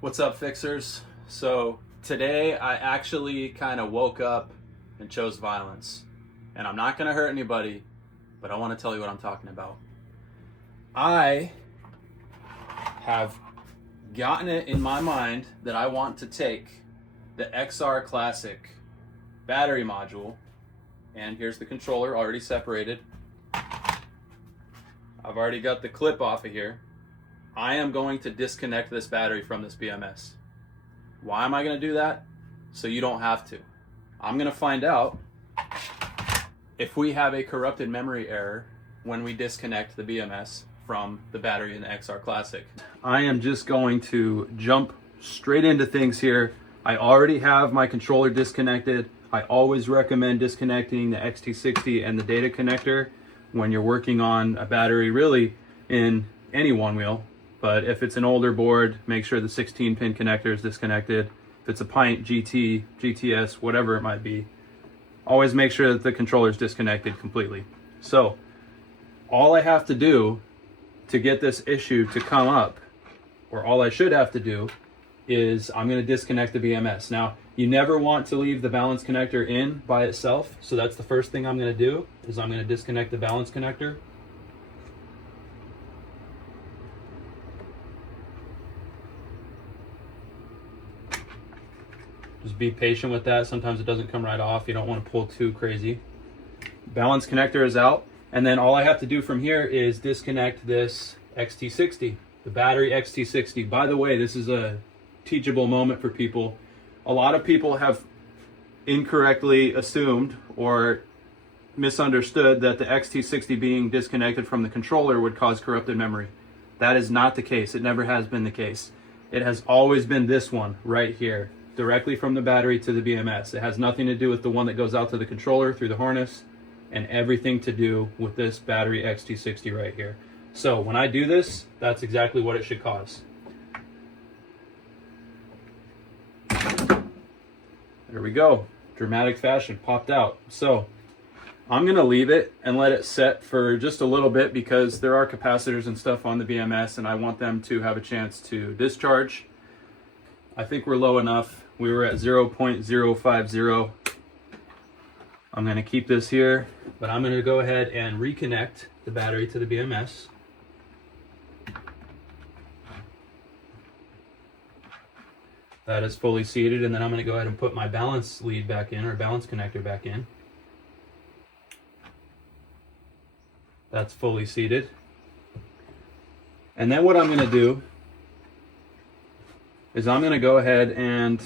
What's up, fixers? So today I actually kind of woke up and chose violence. And I'm not going to hurt anybody, but I want to tell you what I'm talking about. I have gotten it in my mind that I want to take the XR Classic battery module, and here's the controller already separated. I've already got the clip off of here. I am going to disconnect this battery from this BMS. Why am I going to do that? So you don't have to. I'm going to find out if we have a corrupted memory error when we disconnect the BMS from the battery in the XR Classic. I am just going to jump straight into things here. I already have my controller disconnected. I always recommend disconnecting the XT60 and the data connector when you're working on a battery, really in any Onewheel. But if it's an older board, make sure the 16-pin connector is disconnected. If it's a Pint, GT, GTS, whatever it might be, always make sure that the controller is disconnected completely. So all I have to do to get this issue to come up, or all I should have to do, is I'm going to disconnect the BMS. Now, you never want to leave the balance connector in by itself, so that's the first thing I'm going to do, is I'm going to disconnect the balance connector. Just be patient with that. Sometimes it doesn't come right off. You don't want to pull too crazy. Balance connector is out. And then all I have to do from here is disconnect this XT60, the battery XT60. By the way, this is a teachable moment for people. A lot of people have incorrectly assumed or misunderstood that the XT60 being disconnected from the controller would cause corrupted memory. That is not the case. It never has been the case. It has always been this one right here, directly from the battery to the BMS. It has nothing to do with the one that goes out to the controller through the harness, and everything to do with this battery XT60 right here. So when I do this, that's exactly what it should cause. There we go. Dramatic fashion, popped out. So I'm gonna leave it and let it set for just a little bit because there are capacitors and stuff on the BMS and I want them to have a chance to discharge. I think we're low enough. We were at 0.050. I'm going to keep this here, but I'm going to go ahead and reconnect the battery to the BMS. That is fully seated, and then I'm going to go ahead and put my balance lead back in, or balance connector back in. That's fully seated. And then what I'm going to do is I'm going to go ahead and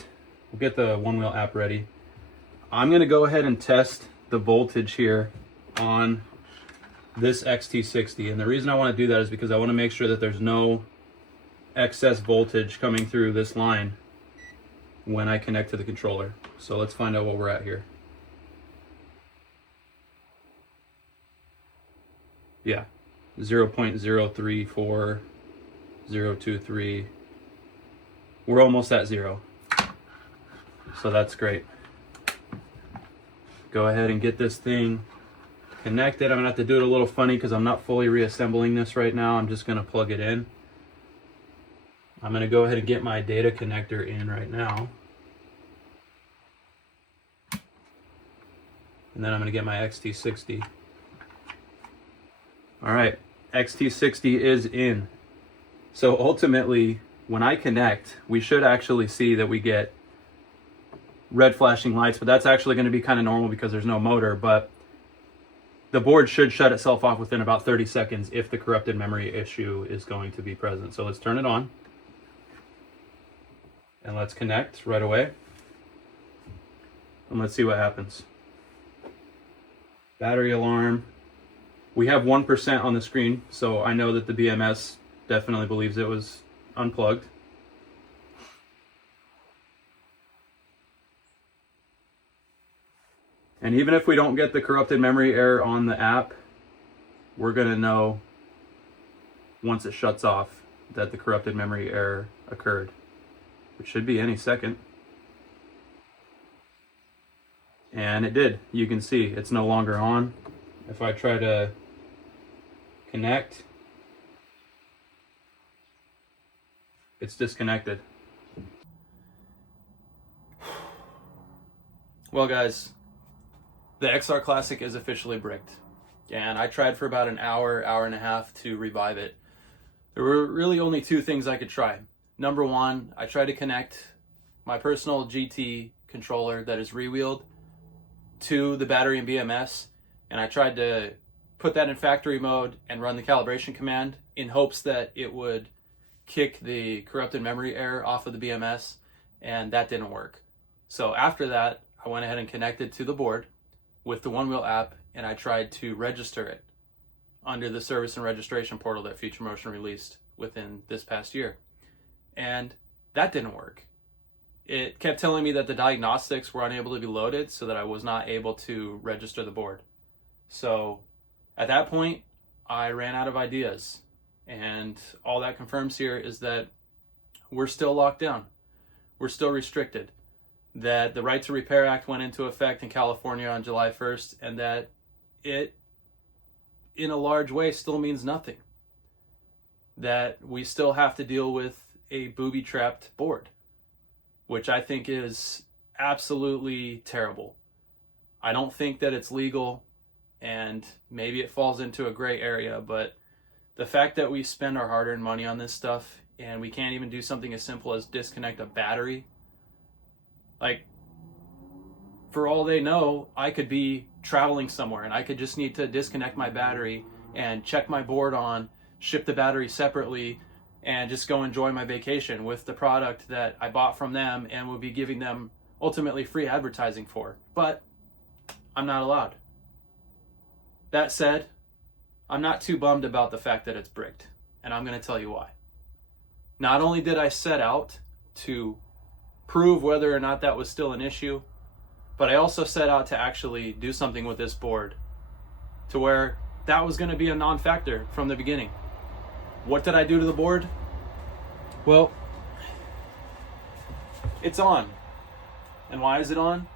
we'll get the Onewheel app ready. I'm going to go ahead and test the voltage here on this XT60. And the reason I want to do that is because I want to make sure that there's no excess voltage coming through this line when I connect to the controller. So let's find out what we're at here. Yeah, 0.034023. We're almost at 0. So that's great. Go ahead and get this thing connected. I'm gonna have to do it a little funny because I'm not fully reassembling this right now. I'm just gonna plug it in. I'm gonna go ahead and get my data connector in right now. And then I'm gonna get my XT60. All right, XT60 is in. So ultimately, when I connect, we should actually see that we get red flashing lights, but that's actually going to be kind of normal because there's no motor, but the board should shut itself off within about 30 seconds if the corrupted memory issue is going to be present. So let's turn it on and let's connect right away and let's see what happens. Battery alarm. We have 1% on the screen, so I know that the BMS definitely believes it was unplugged. And even if we don't get the corrupted memory error on the app, we're going to know once it shuts off that the corrupted memory error occurred, which should be any second. And it did. You can see it's no longer on. If I try to connect, it's disconnected. Well, guys, the XR Classic is officially bricked, and I tried for about an hour, hour and a half to revive it. There were really only two things I could try. Number one, I tried to connect my personal GT controller that is re-wheeled to the battery and BMS, and I tried to put that in factory mode and run the calibration command in hopes that it would kick the corrupted memory error off of the BMS, and that didn't work. So after that, I went ahead and connected to the board with the Onewheel app, and I tried to register it under the service and registration portal that Future Motion released within this past year. And that didn't work. It kept telling me that the diagnostics were unable to be loaded, so that I was not able to register the board. So at that point, I ran out of ideas. And all that confirms here is that we're still locked down. We're still restricted. That the Right to Repair Act went into effect in California on July 1st, and that it, in a large way, still means nothing. That we still have to deal with a booby-trapped board, which I think is absolutely terrible. I don't think that it's legal, and maybe it falls into a gray area, but the fact that we spend our hard-earned money on this stuff and we can't even do something as simple as disconnect a battery, like, for all they know, I could be traveling somewhere and I could just need to disconnect my battery and check my board on, ship the battery separately, and just go enjoy my vacation with the product that I bought from them and will be giving them ultimately free advertising for. But I'm not allowed. That said, I'm not too bummed about the fact that it's bricked, and I'm going to tell you why. Not only did I set out to prove whether or not that was still an issue, but I also set out to actually do something with this board to where that was going to be a non-factor from the beginning. What did I do to the board? Well, it's on. And why is it on?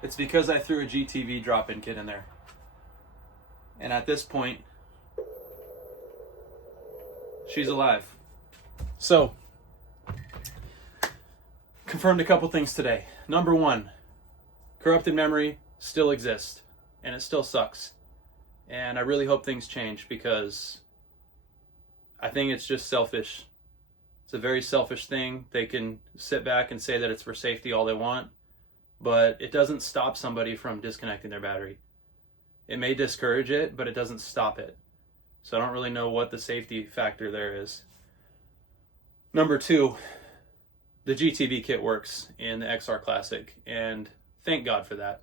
It's because I threw a GTV drop-in kit in there. And at this point, she's alive. So, confirmed a couple things today. Number one, corrupted memory still exists, and it still sucks. And I really hope things change, because I think it's just selfish. It's a very selfish thing. They can sit back and say that it's for safety all they want, but it doesn't stop somebody from disconnecting their battery. It may discourage it, but it doesn't stop it. So I don't really know what the safety factor there is. Number two, the GTV kit works in the XR Classic, and thank God for that.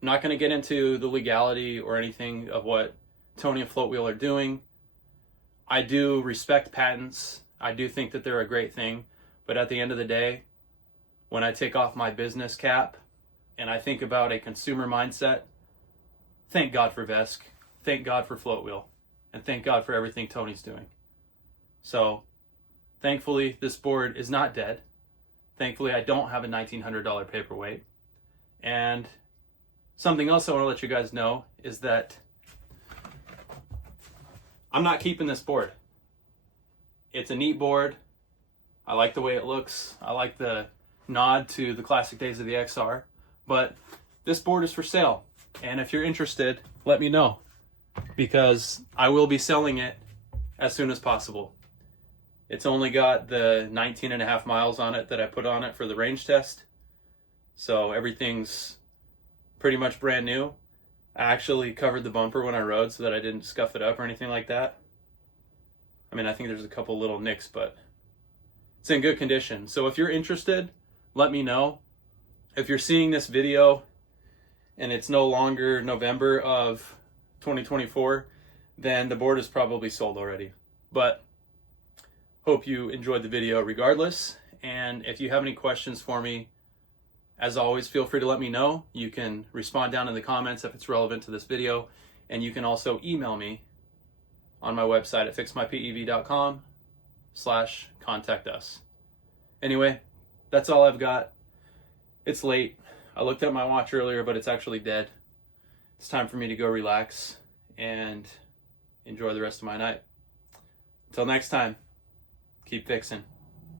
I'm not going to get into the legality or anything of what Tony and Floatwheel are doing. I do respect patents. I do think that they're a great thing. But at the end of the day, when I take off my business cap and I think about a consumer mindset, thank God for Vesk, thank God for Floatwheel, and thank God for everything Tony's doing. So, thankfully, this board is not dead. Thankfully, I don't have a $1,900 paperweight. And something else I want to let you guys know is that I'm not keeping this board. It's a neat board. I like the way it looks. I like the nod to the classic days of the XR. But this board is for sale. And if you're interested, let me know, because I will be selling it as soon as possible. It's only got the 19.5 miles on it that I put on it for the range test. So everything's pretty much brand new. I actually covered the bumper when I rode so that I didn't scuff it up or anything like that. I mean, I think there's a couple little nicks, but it's in good condition. So if you're interested, let me know. If you're seeing this video and it's no longer November of 2024, then the board is probably sold already. But hope you enjoyed the video regardless. And if you have any questions for me, as always, feel free to let me know. You can respond down in the comments if it's relevant to this video. And you can also email me on my website at fixmypev.com/contact us. Anyway, that's all I've got. It's late. I looked at my watch earlier, but it's actually dead. It's time for me to go relax and enjoy the rest of my night. Until next time, keep fixing.